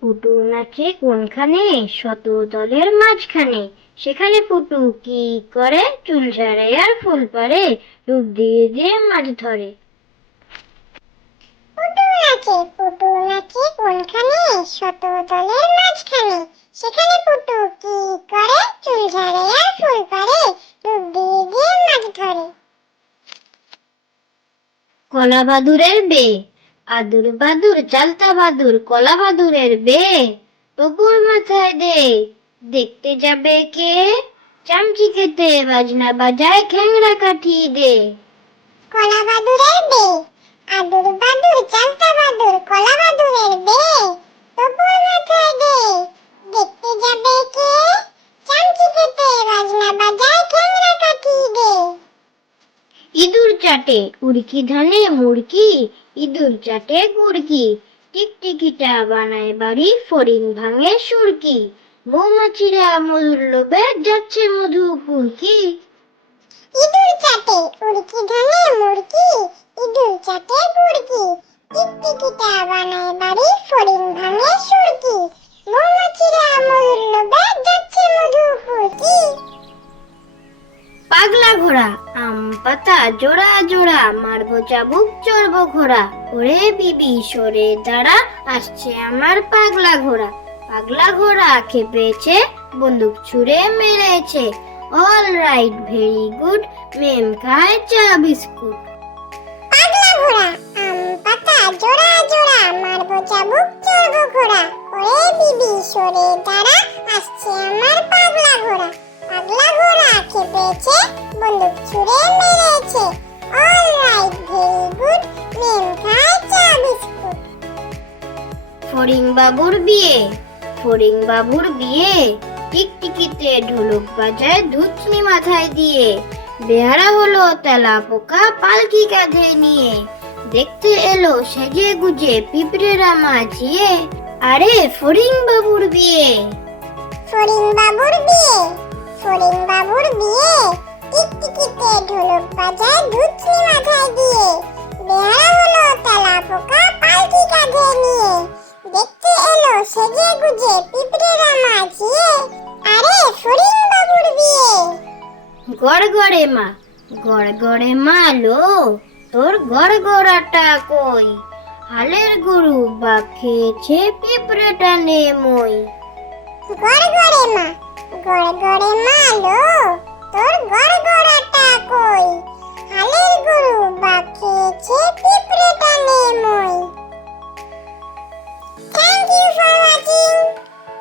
পুটুর নাচে কোনখানে? শত দলের মাঝখানে। সেখানে পুটু কি করে? চুল ঝাড়ে আর ফুল পাড়ে, ডুব দিয়ে দিয়ে মাছ ধরে। পুটু নাচে কোনখানে? শত দলের মাঝখানে। সেখানে পুটু কি করে? চুল ঝাড়ে আর ফুল পাড়ে, ডুব দিয়ে দিয়ে মাছ ধরে। কলা বাদুরের বে, আদুর বাদুর চালতা বাদুর, কলা বাদুরের বে টপুর মাথায় দে। দেখতে যাবে কে? চামচি খেতে বাজনা বাজায়, খ্যাংরা কাঠি দে। কলা বাদুরের বে, আদুর বাদুর চালতা বাদুর, কলা বাদুরের বে টপুর মাথায় দে। দেখতে যাবে কে? চামচি খেতে বাজনা বাজায়, খ্যাংরা কাঠি দে। ইঁদুর চাটে উড়কি ধানে মুড়কি, ইঁদুর চাটে গুড়কি, টিকটিকিটা বানায় বাড়ি, ফড়িং ভাঙে সুরকি। মৌমাছিরা মধুর লোভে যাচ্ছে মধু ফুলকি। ইঁদুর চাটে উড়কি ধানে মুড়কি, ইঁদুর চাটে গুড়কি, টিকটিকিটা বানায় বাড়ি, ফড়িং ভাঙে সুরকি। মৌমাছিরা মধুর লোভে যাচ্ছে মধু ফুলকি। পাগলা ঘোড়া আম পাতা জোড়া জোড়া, মারবো চাবুক চড়বো ঘোড়া। ওরে বিবি সরে দাঁড়া, আসছে আমার পাগলা ঘোড়া। পাগলা ঘোড়া খেপেছে, বন্দুক ছুঁড়ে মেরেছে। অল রাইট ভেরি গুড, মেম খায় চা বিস্কুট। পাগলা ঘোড়া আম পাতা জোড়া জোড়া, মারবো চাবুক চড়বো ঘোড়া। ওরে বিবি সরে দাঁড়া, আসছে আমার পাগলা ঘোড়া। পাগলা ঘোড়া খেপেছে, বন্দুক ছুঁড়ে মেরেছে। অল রাইট ভেরি গুড, মেম খায় চা বিস্কুট। ফড়িং বাবুর বিয়ে, ফড়িং বাবুর বিয়ে, টিকটিকিতে ঢোলক বাজায় ধুচনি মাথায় দিয়ে। বেহারা হলো তেলা পোকা পালকি কাঁধে নিয়ে, দেখতে এলো সেজে গুজে পিঁপড়েরা মাছিয়ে। আরে ফড়িং বাবুর বিয়ে। ফড়িং বাবুর বিয়ে, ফড়িং বাবুর বিয়ে, টিকটিকিতে ঢোলক বাজায় ধুচনি মাথায় দিয়ে। বেহারা হলো তেলা পোকা পালকি কাঁধে নিয়ে, দেখতে এলো সেজে গুজে পিঁপড়েরা মাছিয়ে। আরে ফড়িং বাবুর বিয়ে। গড়গড়ে মা, গড়গড়ে মা লো, তোর গড়গড়াটা কই? হালের গরু বা খেয়েছে পিঁপড়েটা নে মই। গড়গড়ে মা, গড়গড়ে মা লো, তোর গড়গড়াটা কই? হালের গরু